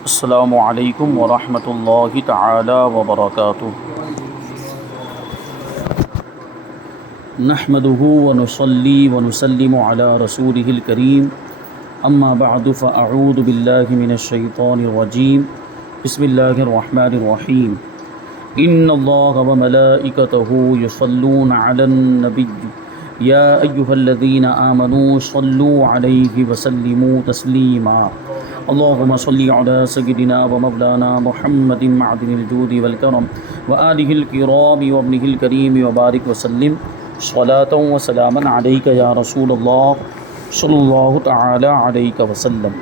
السلام علیکم ورحمۃ اللہ تعالی وبرکاتہ۔ نحمده ونصلی ونسلم علی رسولہ الکریم، اما بعد فاعوذ باللہ من الشیطان الرجیم، بسم اللہ الرحمن الرحیم۔ ان اللہ وملائکتہ یصلون علی النبی یا ایہا الذین آمنوا صلوا علیہ وسلموا تسلیما۔ اللہم صلی علی سیدنا و مولانا محمد معدن الجود والکرم وآلہ الکرام وابنہ الکریم وبارک وسلم صلاۃ و سلاما علیک یا رسول اللہ صلی اللہ تعالی علیہ وسلم۔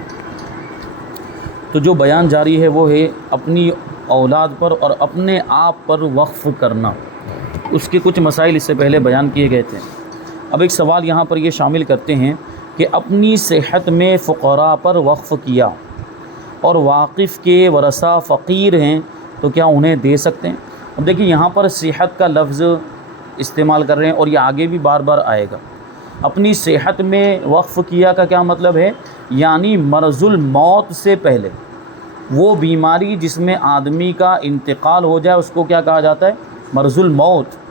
تو جو بیان جاری ہے وہ ہے اپنی اولاد پر اور اپنے آپ پر وقف کرنا۔ اس کے کچھ مسائل اس سے پہلے بیان کیے گئے تھے۔ اب ایک سوال یہاں پر یہ شامل کرتے ہیں کہ اپنی صحت میں فقراء پر وقف کیا اور واقف کے ورثہ فقیر ہیں تو کیا انہیں دے سکتے ہیں؟ اب دیکھیں یہاں پر صحت کا لفظ استعمال کر رہے ہیں اور یہ آگے بھی بار بار آئے گا۔ اپنی صحت میں وقف کیا کا کیا مطلب ہے؟ یعنی مرض الموت سے پہلے وہ بیماری جس میں آدمی کا انتقال ہو جائے اس کو کیا کہا جاتا ہے؟ مرض الموت۔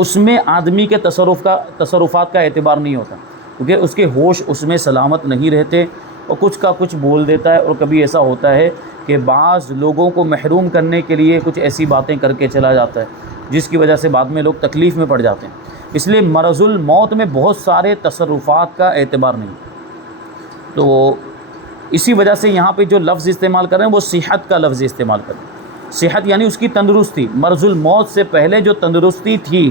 اس میں آدمی کے تصرفات کا اعتبار نہیں ہوتا، کیونکہ اس کے ہوش اس میں سلامت نہیں رہتے اور کچھ کا کچھ بول دیتا ہے، اور کبھی ایسا ہوتا ہے کہ بعض لوگوں کو محروم کرنے کے لیے کچھ ایسی باتیں کر کے چلا جاتا ہے جس کی وجہ سے بعد میں لوگ تکلیف میں پڑ جاتے ہیں۔ اس لیے مرض الموت میں بہت سارے تصرفات کا اعتبار نہیں، تو اسی وجہ سے یہاں پہ جو لفظ استعمال کر رہے ہیں وہ صحت کا لفظ استعمال کر رہے ہیں۔ صحت یعنی اس کی تندرستی، مرض الموت سے پہلے جو تندرستی تھی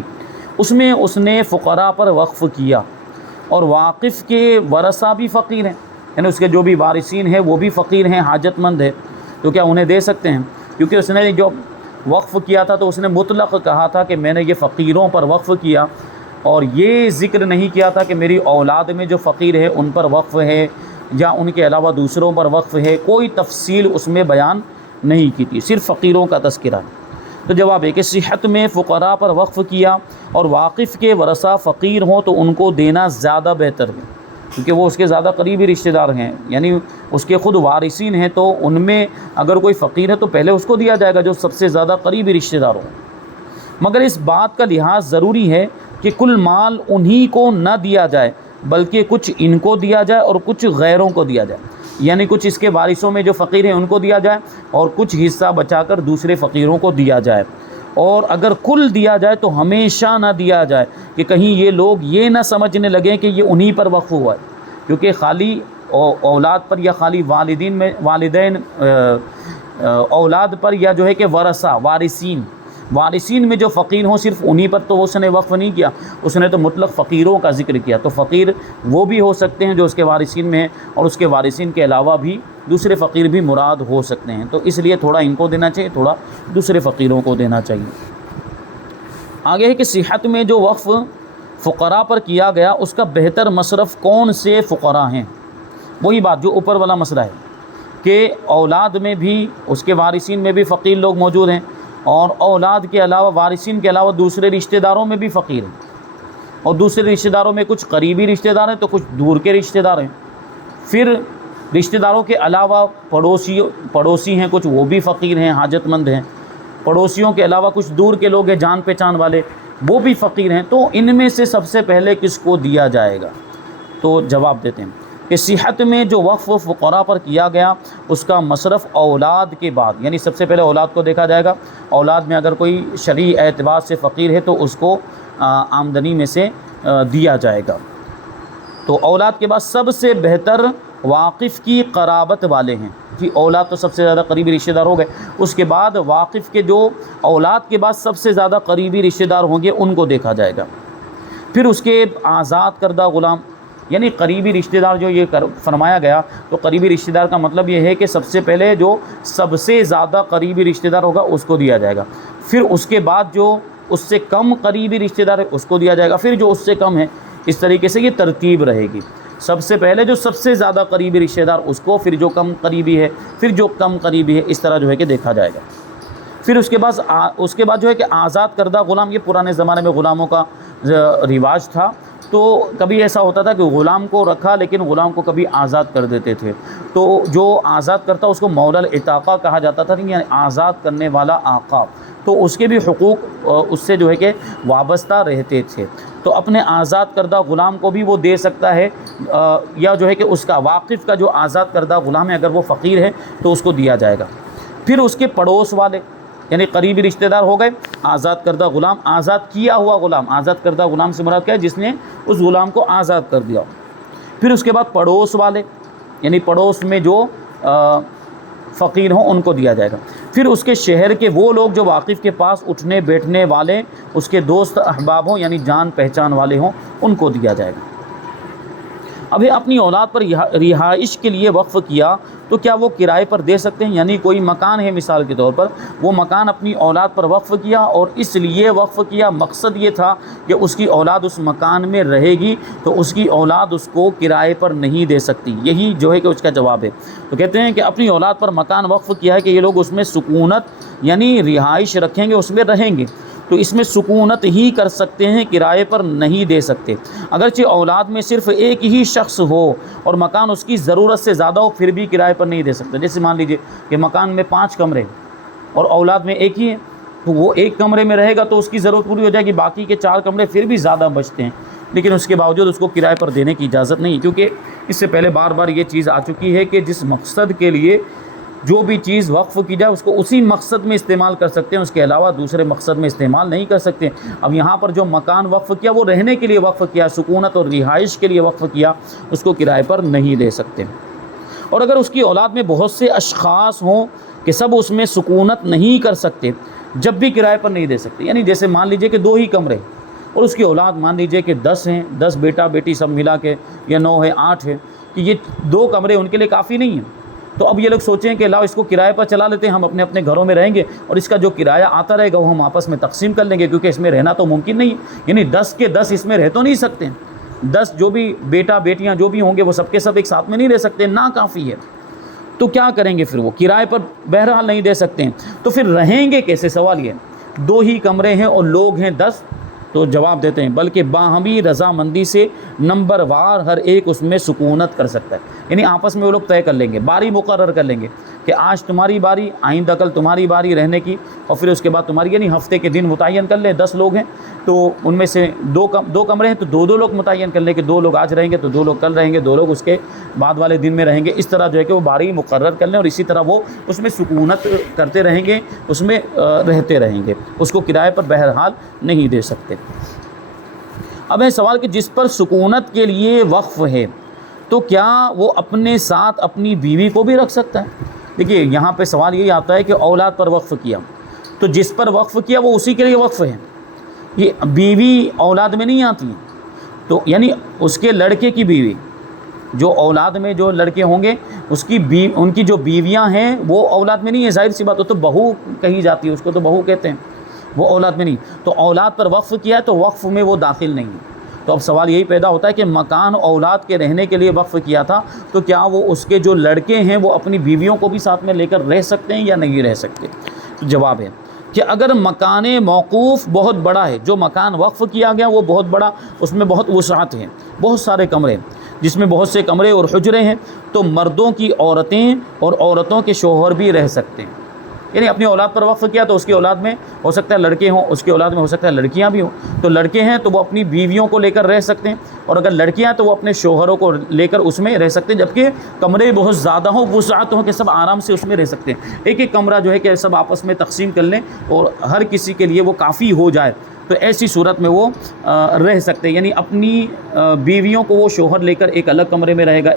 اس میں اس نے فقراء پر وقف کیا، اور واقف کے ورثہ بھی فقیر ہیں، یعنی اس کے جو بھی وارثین ہیں وہ بھی فقیر ہیں، حاجت مند ہے، تو کیا انہیں دے سکتے ہیں؟ کیونکہ اس نے جو وقف کیا تھا تو اس نے مطلق کہا تھا کہ میں نے یہ فقیروں پر وقف کیا، اور یہ ذکر نہیں کیا تھا کہ میری اولاد میں جو فقیر ہے ان پر وقف ہے یا ان کے علاوہ دوسروں پر وقف ہے، کوئی تفصیل اس میں بیان نہیں کی تھی، صرف فقیروں کا تذکرہ ہے۔ تو جواب ہے کہ صحت میں فقراء پر وقف کیا اور واقف کے ورثہ فقیر ہوں تو ان کو دینا زیادہ بہتر ہے، کیونکہ وہ اس کے زیادہ قریبی رشتہ دار ہیں، یعنی اس کے خود وارثین ہیں، تو ان میں اگر کوئی فقیر ہے تو پہلے اس کو دیا جائے گا جو سب سے زیادہ قریبی رشتہ دار ہوں۔ مگر اس بات کا لحاظ ضروری ہے کہ کل مال انہی کو نہ دیا جائے بلکہ کچھ ان کو دیا جائے اور کچھ غیروں کو دیا جائے، یعنی کچھ اس کے وارثوں میں جو فقیر ہیں ان کو دیا جائے اور کچھ حصہ بچا کر دوسرے فقیروں کو دیا جائے۔ اور اگر کل دیا جائے تو ہمیشہ نہ دیا جائے کہ کہیں یہ لوگ یہ نہ سمجھنے لگیں کہ یہ انہی پر وقف ہوا ہے، کیونکہ خالی اولاد پر یا خالی والدین اولاد پر یا جو ہے کہ ورثہ وارثین میں جو فقیر ہوں صرف انہی پر تو اس نے وقف نہیں کیا، اس نے تو مطلق فقیروں کا ذکر کیا۔ تو فقیر وہ بھی ہو سکتے ہیں جو اس کے وارثین میں ہیں، اور اس کے وارثین کے علاوہ بھی دوسرے فقیر بھی مراد ہو سکتے ہیں، تو اس لیے تھوڑا ان کو دینا چاہیے، تھوڑا دوسرے فقیروں کو دینا چاہیے۔ آگے ہے کہ صحت میں جو وقف فقراء پر کیا گیا اس کا بہتر مصرف کون سے فقراء ہیں؟ وہی بات جو اوپر والا مسئلہ ہے کہ اولاد میں بھی اس کے وارثین میں بھی فقیر لوگ موجود ہیں، اور اولاد کے علاوہ وارثین کے علاوہ دوسرے رشتہ داروں میں بھی فقیر ہیں، اور دوسرے رشتہ داروں میں کچھ قریبی رشتہ دار ہیں تو کچھ دور کے رشتہ دار ہیں۔ پھر رشتہ داروں کے علاوہ پڑوسی ہیں، کچھ وہ بھی فقیر ہیں، حاجت مند ہیں۔ پڑوسیوں کے علاوہ کچھ دور کے لوگ ہیں، جان پہچان والے، وہ بھی فقیر ہیں۔ تو ان میں سے سب سے پہلے کس کو دیا جائے گا؟ تو جواب دیتے ہیں کہ صحت میں جو وقف فقراء پر کیا گیا اس کا مصرف اولاد کے بعد، یعنی سب سے پہلے اولاد کو دیکھا جائے گا۔ اولاد میں اگر کوئی شرعی اعتبار سے فقیر ہے تو اس کو آمدنی میں سے دیا جائے گا۔ تو اولاد کے بعد سب سے بہتر واقف کی قرابت والے ہیں، کہ اولاد تو سب سے زیادہ قریبی رشتہ دار ہو گئے، اس کے بعد واقف کے جو اولاد کے بعد سب سے زیادہ قریبی رشتہ دار ہوں گے ان کو دیکھا جائے گا۔ پھر اس کے آزاد کردہ غلام، یعنی قریبی رشتہ دار جو یہ فرمایا گیا، تو قریبی رشتہ دار کا مطلب یہ ہے کہ سب سے پہلے جو سب سے زیادہ قریبی رشتہ دار ہوگا اس کو دیا جائے گا، پھر اس کے بعد جو اس سے کم قریبی رشتہ دار ہے اس کو دیا جائے گا، پھر جو اس سے کم ہے، اس طریقے سے یہ ترتیب رہے گی۔ سب سے پہلے جو سب سے زیادہ قریبی رشتہ دار اس کو، پھر جو کم قریبی ہے، پھر جو کم قریبی ہے، اس طرح جو ہے کہ دیکھا جائے گا۔ پھر اس کے بعد جو ہے کہ آزاد کردہ غلام، یہ پرانے زمانے میں غلاموں کا رواج تھا، تو کبھی ایسا ہوتا تھا کہ غلام کو رکھا لیکن غلام کو کبھی آزاد کر دیتے تھے، تو جو آزاد کرتا اس کو مولا العتاقہ کہا جاتا تھا، یعنی آزاد کرنے والا آقا، تو اس کے بھی حقوق اس سے جو ہے کہ وابستہ رہتے تھے۔ تو اپنے آزاد کردہ غلام کو بھی وہ دے سکتا ہے، یا جو ہے کہ اس کا واقف کا جو آزاد کردہ غلام ہے اگر وہ فقیر ہے تو اس کو دیا جائے گا۔ پھر اس کے پڑوس والے یعنی قریبی رشتہ دار ہو گئے، آزاد کردہ غلام، آزاد کیا ہوا غلام، آزاد کردہ غلام سے مراد کیا ہے؟ جس نے اس غلام کو آزاد کر دیا۔ پھر اس کے بعد پڑوس والے، یعنی پڑوس میں جو فقیر ہوں ان کو دیا جائے گا۔ پھر اس کے شہر کے وہ لوگ جو واقف کے پاس اٹھنے بیٹھنے والے، اس کے دوست احباب ہوں یعنی جان پہچان والے ہوں، ان کو دیا جائے گا۔ ابھی اپنی اولاد پر رہائش کے لیے وقف کیا تو کیا وہ کرائے پر دے سکتے ہیں؟ یعنی کوئی مکان ہے مثال کے طور پر، وہ مکان اپنی اولاد پر وقف کیا اور اس لیے وقف کیا، مقصد یہ تھا کہ اس کی اولاد اس مکان میں رہے گی، تو اس کی اولاد اس کو کرائے پر نہیں دے سکتی۔ یہی جو ہے کہ اس کا جواب ہے۔ تو کہتے ہیں کہ اپنی اولاد پر مکان وقف کیا ہے کہ یہ لوگ اس میں سکونت یعنی رہائش رکھیں گے، اس میں رہیں گے، تو اس میں سکونت ہی کر سکتے ہیں، کرائے پر نہیں دے سکتے۔ اگرچہ اولاد میں صرف ایک ہی شخص ہو اور مکان اس کی ضرورت سے زیادہ ہو، پھر بھی کرائے پر نہیں دے سکتے۔ جیسے مان لیجئے کہ مکان میں 5 کمرے اور اولاد میں ایک ہی ہے، تو وہ ایک کمرے میں رہے گا تو اس کی ضرورت پوری ہو جائے گی، باقی کے 4 کمرے پھر بھی زیادہ بچتے ہیں، لیکن اس کے باوجود اس کو کرائے پر دینے کی اجازت نہیں، کیونکہ اس سے پہلے بار بار یہ چیز آ چکی ہے کہ جس مقصد کے لیے جو بھی چیز وقف کی جائے اس کو اسی مقصد میں استعمال کر سکتے ہیں، اس کے علاوہ دوسرے مقصد میں استعمال نہیں کر سکتے۔ اب یہاں پر جو مکان وقف کیا وہ رہنے کے لیے وقف کیا، سکونت اور رہائش کے لیے وقف کیا، اس کو کرائے پر نہیں دے سکتے۔ اور اگر اس کی اولاد میں بہت سے اشخاص ہوں کہ سب اس میں سکونت نہیں کر سکتے، جب بھی کرائے پر نہیں دے سکتے۔ یعنی جیسے مان لیجئے کہ 2 ہی کمرے اور اس کی اولاد مان لیجئے کہ 10 ہیں، 10 بیٹا بیٹی سب ملا کے، یا 9 ہے 8 ہے، کہ یہ 2 کمرے ان کے لیے کافی نہیں ہیں، تو اب یہ لوگ سوچیں کہ لاؤ اس کو کرائے پر چلا لیتے ہیں، ہم اپنے اپنے گھروں میں رہیں گے اور اس کا جو کرایہ آتا رہے گا وہ ہم آپس میں تقسیم کر لیں گے، کیونکہ اس میں رہنا تو ممکن نہیں ہے۔ یعنی 10 کے 10 اس میں رہ تو نہیں سکتے، 10 جو بھی بیٹا بیٹیاں جو بھی ہوں گے وہ سب کے سب ایک ساتھ میں نہیں رہ سکتے، ناکافی ہے۔ تو کیا کریں گے پھر؟ وہ کرائے پر بہرحال نہیں دے سکتے ہیں، تو پھر رہیں گے کیسے؟ سوال یہ، 2 ہی کمرے ہیں اور لوگ ہیں 10، تو جواب دیتے ہیں بلکہ باہمی رضامندی سے نمبر وار ہر ایک اس میں سکونت کر سکتا ہے۔ یعنی آپس میں وہ لوگ طے کر لیں گے، باری مقرر کر لیں گے کہ آج تمہاری باری، آئندہ کل تمہاری باری رہنے کی، اور پھر اس کے بعد تمہاری، یعنی ہفتے کے دن متعین کر لیں۔ 10 لوگ ہیں تو ان میں سے 2 کمرے ہیں تو 2 لوگ متعین کر لیں کہ 2 لوگ آج رہیں گے تو 2 لوگ کل رہیں گے، 2 لوگ اس کے بعد والے دن میں رہیں گے۔ اس طرح جو ہے کہ وہ باری مقرر کر لیں اور اسی طرح وہ اس میں سکونت کرتے رہیں گے، اس میں رہتے رہیں گے، اس کو کرائے پر بہرحال نہیں دے سکتے۔ اب ہے سوال کہ جس پر سکونت کے لیے وقف ہے تو کیا وہ اپنے ساتھ اپنی بیوی کو بھی رکھ سکتا ہے؟ دیکھیے یہاں پہ سوال یہی آتا ہے کہ اولاد پر وقف کیا تو جس پر وقف کیا وہ اسی کے لیے وقف ہے، یہ بیوی اولاد میں نہیں آتی ہیں، تو یعنی اس کے لڑکے کی بیوی، جو اولاد میں جو لڑکے ہوں گے ان کی جو بیویاں ہیں وہ اولاد میں نہیں ہے، ظاہر سی بات ہو، تو بہو کہی جاتی ہے، اس کو تو بہو کہتے ہیں، وہ اولاد میں نہیں، تو اولاد پر وقف کیا ہے تو وقف میں وہ داخل نہیں ہے۔ تو اب سوال یہی پیدا ہوتا ہے کہ مکان اولاد کے رہنے کے لیے وقف کیا تھا تو کیا وہ اس کے جو لڑکے ہیں وہ اپنی بیویوں کو بھی ساتھ میں لے کر رہ سکتے ہیں یا نہیں رہ سکتے؟ تو جواب ہے کہ اگر مکان موقوف بہت بڑا ہے، جو مکان وقف کیا گیا وہ بہت بڑا، اس میں بہت وسعت ہے، بہت سارے کمرے، جس میں بہت سے کمرے اور حجرے ہیں، تو مردوں کی عورتیں اور عورتوں کے شوہر بھی رہ سکتے ہیں۔ یعنی اپنی اولاد پر وقف کیا تو اس کی اولاد میں ہو سکتا ہے لڑکے ہوں، اس کی اولاد میں ہو سکتا ہے لڑکیاں بھی ہوں، تو لڑکے ہیں تو وہ اپنی بیویوں کو لے کر رہ سکتے ہیں، اور اگر لڑکیاں ہیں تو وہ اپنے شوہروں کو لے کر اس میں رہ سکتے ہیں، جبکہ کمرے بہت زیادہ ہوں، وسعت ہوں کہ سب آرام سے اس میں رہ سکتے ہیں۔ ایک ایک کمرہ جو ہے کہ سب آپس میں تقسیم کر لیں اور ہر کسی کے لیے وہ کافی ہو جائے، تو ایسی صورت میں وہ رہ سکتے ہیں۔ یعنی اپنی بیویوں کو وہ شوہر لے کر ایک الگ کمرے میں رہے گا،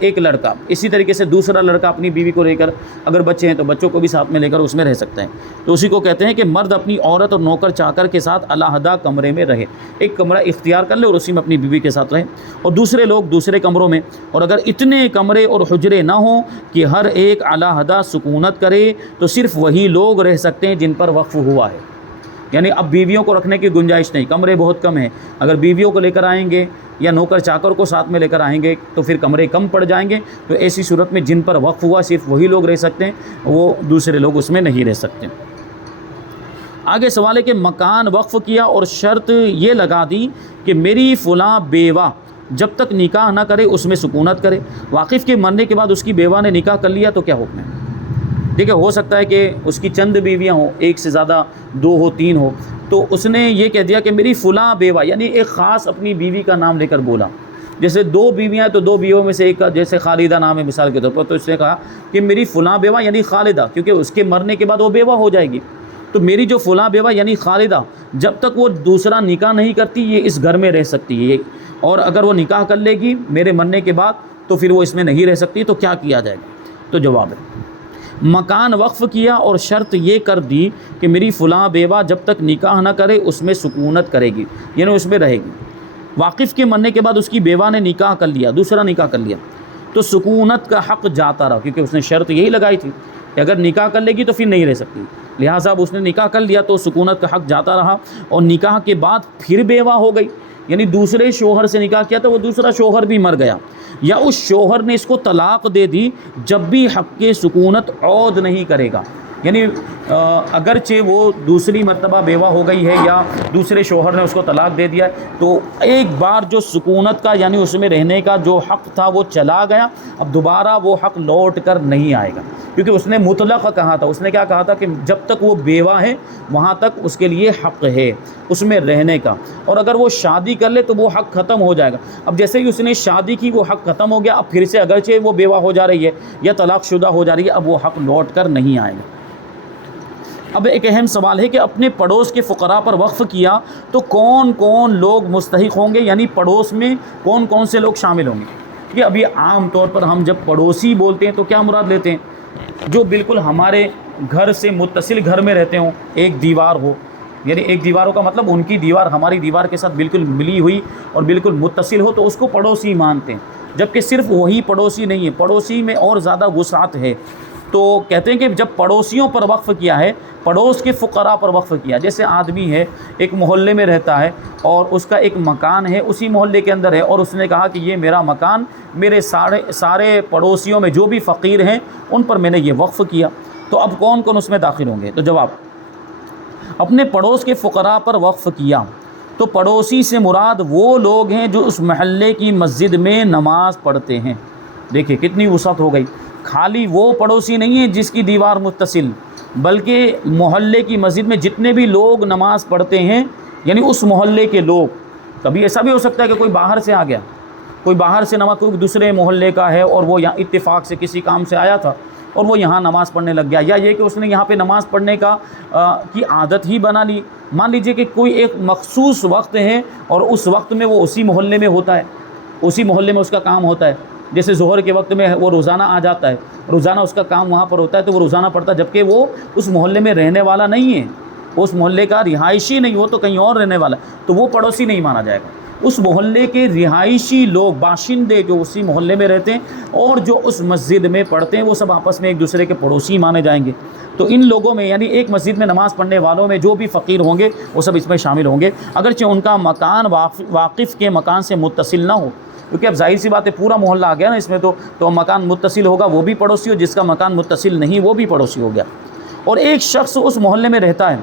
ایک لڑکا، اسی طریقے سے دوسرا لڑکا اپنی بیوی کو لے کر، اگر بچے ہیں تو بچوں کو بھی ساتھ میں لے کر اس میں رہ سکتے ہیں۔ تو اسی کو کہتے ہیں کہ مرد اپنی عورت اور نوکر چاکر کے ساتھ علیحدہ کمرے میں رہے، ایک کمرہ اختیار کر لے اور اسی میں اپنی بیوی کے ساتھ رہے، اور دوسرے لوگ دوسرے کمروں میں، اور اگر اتنے کمرے اور حجرے نہ ہوں کہ ہر ایک علیحدہ سکونت کرے تو صرف وہی لوگ رہ سکتے ہیں جن پر وقف ہوا ہے۔ یعنی اب بیویوں کو رکھنے کی گنجائش نہیں، کمرے بہت کم ہیں، اگر بیویوں کو لے کر آئیں گے یا نوکر چاکر کو ساتھ میں لے کر آئیں گے تو پھر کمرے کم پڑ جائیں گے، تو ایسی صورت میں جن پر وقف ہوا صرف وہی لوگ رہ سکتے ہیں، وہ دوسرے لوگ اس میں نہیں رہ سکتے۔ آگے سوال ہے کہ مکان وقف کیا اور شرط یہ لگا دی کہ میری فلاں بیوہ جب تک نکاح نہ کرے اس میں سکونت کرے، واقف کے مرنے کے بعد اس کی بیوہ نے نکاح کر لیا تو کیا حکم ہے؟ دیکھیں، ہو سکتا ہے کہ اس کی چند بیویاں ہوں، ایک سے زیادہ، 2 ہو، 3 ہو، تو اس نے یہ کہہ دیا کہ میری فلاں بیوہ، یعنی ایک خاص اپنی بیوی کا نام لے کر بولا. جیسے 2 بیویاں ہیں تو 2 بیووں میں سے ایک کا جیسے خالدہ نام ہے مثال کے طور پر، تو اس نے کہا کہ میری فلاں بیوہ یعنی خالدہ، کیونکہ اس کے مرنے کے بعد وہ بیوہ ہو جائے گی، تو میری جو فلاں بیوہ یعنی خالدہ جب تک وہ دوسرا نکاح نہیں کرتی یہ اس گھر میں رہ سکتی ہے، اور اگر وہ نکاح کر لے گی میرے مرنے کے بعد تو پھر وہ اس میں نہیں رہ سکتی. تو کیا کیا جائے گا؟ تو جواب ہے مکان وقف کیا اور شرط یہ کر دی کہ میری فلاں بیوہ جب تک نکاح نہ کرے اس میں سکونت کرے گی، یعنی اس میں رہے گی. واقف کے مرنے کے بعد اس کی بیوہ نے نکاح کر لیا، دوسرا نکاح کر لیا، تو سکونت کا حق جاتا رہا، کیونکہ اس نے شرط یہی لگائی تھی کہ اگر نکاح کر لے گی تو پھر نہیں رہ سکتی. لہٰذا اب اس نے نکاح کر لیا تو سکونت کا حق جاتا رہا، اور نکاح کے بعد پھر بیوہ ہو گئی، یعنی دوسرے شوہر سے نکاح کیا تو وہ دوسرا شوہر بھی مر گیا، یا اس شوہر نے اس کو طلاق دے دی، جب بھی حق کے سکونت عود نہیں کرے گا. یعنی اگرچہ وہ دوسری مرتبہ بیوہ ہو گئی ہے یا دوسرے شوہر نے اس کو طلاق دے دیا ہے، تو ایک بار جو سکونت کا یعنی اس میں رہنے کا جو حق تھا وہ چلا گیا، اب دوبارہ وہ حق لوٹ کر نہیں آئے گا، کیونکہ اس نے مطلق کہا تھا. اس نے کیا کہا تھا کہ جب تک وہ بیوہ ہے وہاں تک اس کے لیے حق ہے اس میں رہنے کا، اور اگر وہ شادی کر لے تو وہ حق ختم ہو جائے گا. اب جیسے ہی اس نے شادی کی وہ حق ختم ہو گیا، اب پھر سے اگرچہ وہ بیوہ ہو جا رہی ہے یا طلاق شدہ ہو جا رہی ہے، اب وہ حق لوٹ کر نہیں آئے گا. اب ایک اہم سوال ہے کہ اپنے پڑوس کے فقراء پر وقف کیا تو کون کون لوگ مستحق ہوں گے، یعنی پڑوس میں کون کون سے لوگ شامل ہوں گے. کہ ابھی عام طور پر ہم جب پڑوسی بولتے ہیں تو کیا مراد لیتے ہیں؟ جو بالکل ہمارے گھر سے متصل گھر میں رہتے ہوں، ایک دیوار ہو، یعنی ایک دیواروں کا مطلب ان کی دیوار ہماری دیوار کے ساتھ بالکل ملی ہوئی اور بالکل متصل ہو تو اس کو پڑوسی مانتے ہیں. جبکہ صرف وہی پڑوسی نہیں ہے، پڑوسی میں اور زیادہ وسعت ہے. تو کہتے ہیں کہ جب پڑوسیوں پر وقف کیا ہے، پڑوس کے فقراء پر وقف کیا، جیسے آدمی ہے ایک محلے میں رہتا ہے اور اس کا ایک مکان ہے اسی محلے کے اندر ہے، اور اس نے کہا کہ یہ میرا مکان میرے سارے پڑوسیوں میں جو بھی فقیر ہیں ان پر میں نے یہ وقف کیا، تو اب کون کون اس میں داخل ہوں گے؟ تو جواب اپنے پڑوس کے فقراء پر وقف کیا تو پڑوسی سے مراد وہ لوگ ہیں جو اس محلے کی مسجد میں نماز پڑھتے ہیں. دیکھیں کتنی وسعت ہو گئی، خالی وہ پڑوسی نہیں ہے جس کی دیوار متصل، بلکہ محلے کی مسجد میں جتنے بھی لوگ نماز پڑھتے ہیں، یعنی اس محلے کے لوگ. کبھی ایسا بھی ہو سکتا ہے کہ کوئی باہر سے آ گیا، کوئی باہر سے نماز، کوئی دوسرے محلے کا ہے اور وہ یہاں اتفاق سے کسی کام سے آیا تھا اور وہ یہاں نماز پڑھنے لگ گیا، یا یہ کہ اس نے یہاں پہ نماز پڑھنے کی عادت ہی بنا لی. مان لیجئے کہ کوئی ایک مخصوص وقت ہے اور اس وقت میں وہ اسی محلے میں ہوتا ہے، اسی محلے میں اس کا کام ہوتا ہے. جیسے ظہر کے وقت میں وہ روزانہ آ جاتا ہے، روزانہ اس کا کام وہاں پر ہوتا ہے تو وہ روزانہ پڑھتا ہے، جبکہ وہ اس محلے میں رہنے والا نہیں ہے، اس محلے کا رہائشی نہیں، وہ تو کہیں اور رہنے والا ہے، تو وہ پڑوسی نہیں مانا جائے گا. اس محلے کے رہائشی لوگ، باشندے جو اسی محلے میں رہتے ہیں اور جو اس مسجد میں پڑھتے ہیں، وہ سب آپس میں ایک دوسرے کے پڑوسی مانے جائیں گے. تو ان لوگوں میں یعنی ایک مسجد میں نماز پڑھنے والوں میں جو بھی فقیر ہوں گے وہ سب اس میں شامل ہوں گے، اگرچہ ان کا مکان واقف کے مکان سے متصل نہ ہو، کیونکہ اب ظاہر سی بات ہے پورا محلہ آ گیا نا اس میں، تو مکان متصل ہوگا وہ بھی پڑوسی ہو، جس کا مکان متصل نہیں وہ بھی پڑوسی ہو گیا. اور ایک شخص اس محلے میں رہتا ہے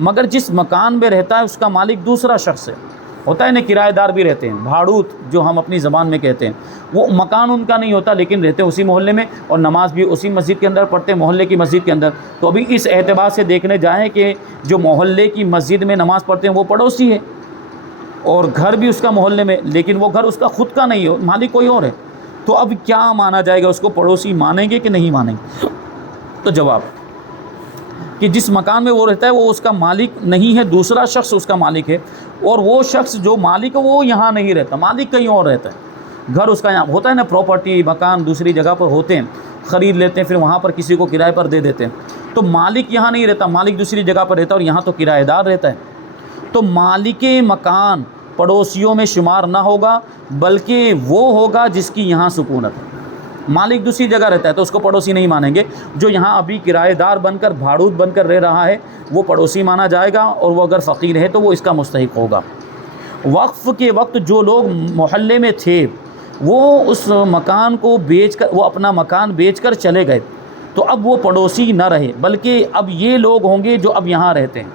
مگر جس مکان میں رہتا ہے اس کا مالک دوسرا شخص ہے. ہوتا ہے نا کرایہ دار بھی رہتے ہیں، بھاڑوت جو ہم اپنی زبان میں کہتے ہیں، وہ مکان ان کا نہیں ہوتا لیکن رہتے اسی محلے میں اور نماز بھی اسی مسجد کے اندر پڑھتے ہیں، محلے کی مسجد کے اندر. تو ابھی اس اعتبار سے دیکھنے جائیں کہ جو محلے کی مسجد میں نماز پڑھتے ہیں وہ پڑوسی ہے، اور گھر بھی اس کا محلے میں، لیکن وہ گھر اس کا خود کا نہیں ہے، مالک کوئی اور ہے. تو اب کیا مانا جائے گا؟ اس کو پڑوسی مانیں گے کہ نہیں مانیں گے؟ تو جواب کہ جس مکان میں وہ رہتا ہے وہ اس کا مالک نہیں ہے، دوسرا شخص اس کا مالک ہے، اور وہ شخص جو مالک ہے وہ یہاں نہیں رہتا، مالک کہیں اور رہتا ہے. گھر اس کا یہاں ہوتا ہے نا، پراپرٹی مکان دوسری جگہ پر ہوتے ہیں، خرید لیتے ہیں پھر وہاں پر کسی کو کرائے پر دے دیتے ہیں. تو مالک یہاں نہیں رہتا، مالک دوسری جگہ پر رہتا ہے اور یہاں تو کرایہ دار رہتا ہے. تو مالک مکان پڑوسیوں میں شمار نہ ہوگا بلکہ وہ ہوگا جس کی یہاں سکونت ہے. مالک دوسری جگہ رہتا ہے تو اس کو پڑوسی نہیں مانیں گے، جو یہاں ابھی کرایہ دار بن کر بھاڑوت بن کر رہ رہا ہے وہ پڑوسی مانا جائے گا، اور وہ اگر فقیر ہے تو وہ اس کا مستحق ہوگا. وقف کے وقت جو لوگ محلے میں تھے وہ اس مکان کو بیچ کر، وہ اپنا مکان بیچ کر چلے گئے، تو اب وہ پڑوسی نہ رہے بلکہ اب یہ لوگ ہوں گے جو اب یہاں رہتے ہیں.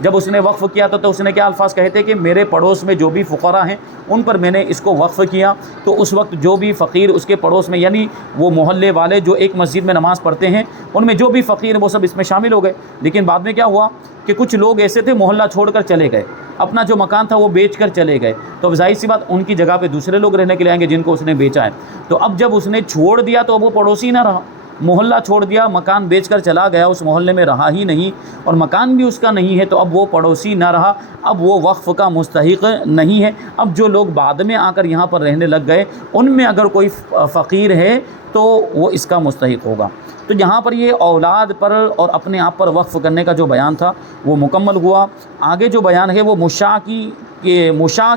جب اس نے وقف کیا تو اس نے کیا الفاظ کہے تھے کہ میرے پڑوس میں جو بھی فقراء ہیں ان پر میں نے اس کو وقف کیا. تو اس وقت جو بھی فقیر اس کے پڑوس میں، یعنی وہ محلے والے جو ایک مسجد میں نماز پڑھتے ہیں، ان میں جو بھی فقیر ہیں وہ سب اس میں شامل ہو گئے. لیکن بعد میں کیا ہوا کہ کچھ لوگ ایسے تھے محلہ چھوڑ کر چلے گئے، اپنا جو مکان تھا وہ بیچ کر چلے گئے. تو اب ظاہر سی بات ان کی جگہ پہ دوسرے لوگ رہنے کے لیے آئیں گے جن کو اس نے بیچا ہے. تو اب جب اس نے چھوڑ دیا تو اب وہ پڑوسی نہ رہا، محلہ چھوڑ دیا، مکان بیچ کر چلا گیا، اس محلے میں رہا ہی نہیں اور مکان بھی اس کا نہیں ہے، تو اب وہ پڑوسی نہ رہا، اب وہ وقف کا مستحق نہیں ہے. اب جو لوگ بعد میں آ کر یہاں پر رہنے لگ گئے ان میں اگر کوئی فقیر ہے تو وہ اس کا مستحق ہوگا. تو یہاں پر یہ اولاد پر اور اپنے آپ پر وقف کرنے کا جو بیان تھا وہ مکمل ہوا. آگے جو بیان ہے وہ مشاع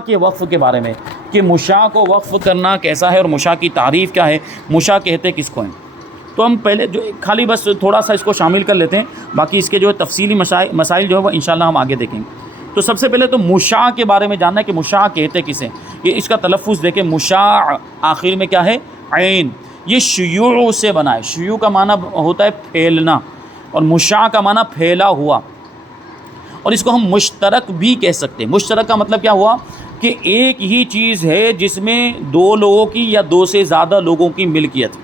کے وقف کے بارے میں، کہ مشاع کو وقف کرنا کیسا ہے اور مشاع کی تعریف کیا ہے، مشاع کہتے کس کو ہیں. تو ہم پہلے جو خالی بس تھوڑا سا اس کو شامل کر لیتے ہیں، باقی اس کے جو تفصیلی مسائل جو ہے وہ انشاءاللہ ہم آگے دیکھیں گے. تو سب سے پہلے تو مشاع کے بارے میں جاننا ہے کہ مشاع کہتے کسے. یہ اس کا تلفظ دیکھیں، مشاع آخر میں کیا ہے، عین. یہ شیوع سے بنا ہے. شیوع کا معنی ہوتا ہے پھیلنا اور مشاع کا معنی پھیلا ہوا، اور اس کو ہم مشترک بھی کہہ سکتے ہیں. مشترک کا مطلب کیا ہوا کہ ایک ہی چیز ہے جس میں دو لوگوں کی یا دو سے زیادہ لوگوں کی ملکیت،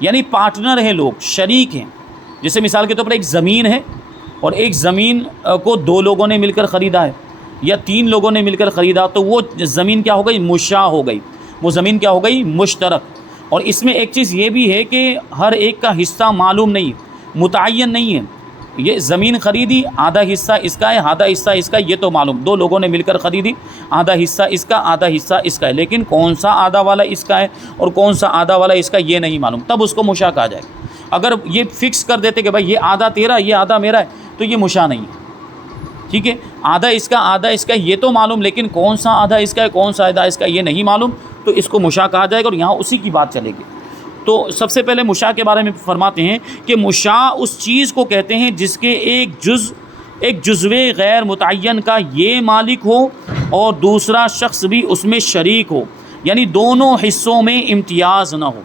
یعنی پارٹنر ہیں، لوگ شریک ہیں. جیسے مثال کے طور پر ایک زمین ہے اور ایک زمین کو دو لوگوں نے مل کر خریدا ہے یا تین لوگوں نے مل کر خریدا، تو وہ زمین کیا ہو گئی، مشاع ہو گئی. وہ زمین کیا ہو گئی، مشترک. اور اس میں ایک چیز یہ بھی ہے کہ ہر ایک کا حصہ معلوم نہیں، متعین نہیں ہے. یہ زمین خریدی، آدھا حصہ اس کا ہے، آدھا حصہ اس کا، یہ تو معلوم، دو لوگوں نے مل کر خریدی، آدھا حصہ اس کا، آدھا حصہ اس کا ہے، لیکن کون سا آدھا والا اس کا ہے اور کون سا آدھا والا اس کا یہ نہیں معلوم. تب اس کو مشاع کہا جائے. اگر یہ فکس کر دیتے کہ بھائی یہ آدھا تیرا، یہ آدھا میرا ہے، تو یہ مشاع نہیں ہے. ٹھیک ہے، آدھا اس کا آدھا اس کا یہ تو معلوم، لیکن کون سا آدھا اس کا ہے کون سا آدھا اس کا یہ نہیں معلوم، تو اس کو مشاع کہا جائے گا. اور یہاں اسی کی بات چلے گی. تو سب سے پہلے مشاع کے بارے میں فرماتے ہیں کہ مشاع اس چیز کو کہتے ہیں جس کے ایک جزو غیر متعین کا یہ مالک ہو اور دوسرا شخص بھی اس میں شریک ہو، یعنی دونوں حصوں میں امتیاز نہ ہو.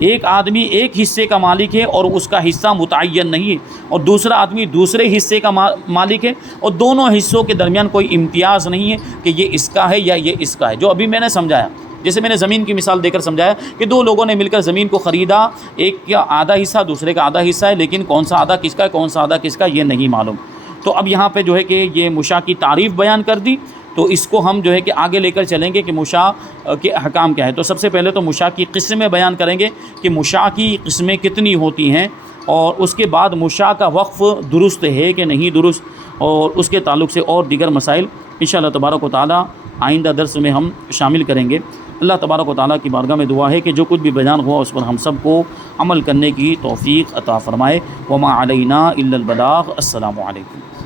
ایک آدمی ایک حصے کا مالک ہے اور اس کا حصہ متعین نہیں ہے، اور دوسرا آدمی دوسرے حصے کا مالک ہے اور دونوں حصوں کے درمیان کوئی امتیاز نہیں ہے کہ یہ اس کا ہے یا یہ اس کا ہے. جو ابھی میں نے سمجھایا، جیسے میں نے زمین کی مثال دے کر سمجھایا کہ دو لوگوں نے مل کر زمین کو خریدا، ایک کا آدھا حصہ دوسرے کا آدھا حصہ ہے، لیکن کون سا آدھا کس کا ہے کون سا آدھا کس کا یہ نہیں معلوم. تو اب یہاں پہ جو ہے کہ یہ مشاع کی تعریف بیان کر دی، تو اس کو ہم جو ہے کہ آگے لے کر چلیں گے کہ مشاع کے احکام کیا ہے. تو سب سے پہلے تو مشاع کی قسمیں بیان کریں گے کہ مشاع کی قسمیں کتنی ہوتی ہیں، اور اس کے بعد مشاع کا وقف درست ہے کہ نہیں درست، اور اس کے تعلق سے اور دیگر مسائل انشاءاللہ تبارک و تعالی آئندہ درس میں ہم شامل کریں گے. اللہ تبارک و تعالیٰ کی بارگاہ میں دعا ہے کہ جو کچھ بھی بیان ہوا اس پر ہم سب کو عمل کرنے کی توفیق عطا فرمائے. وما علینا الا البلاغ. السلام علیکم.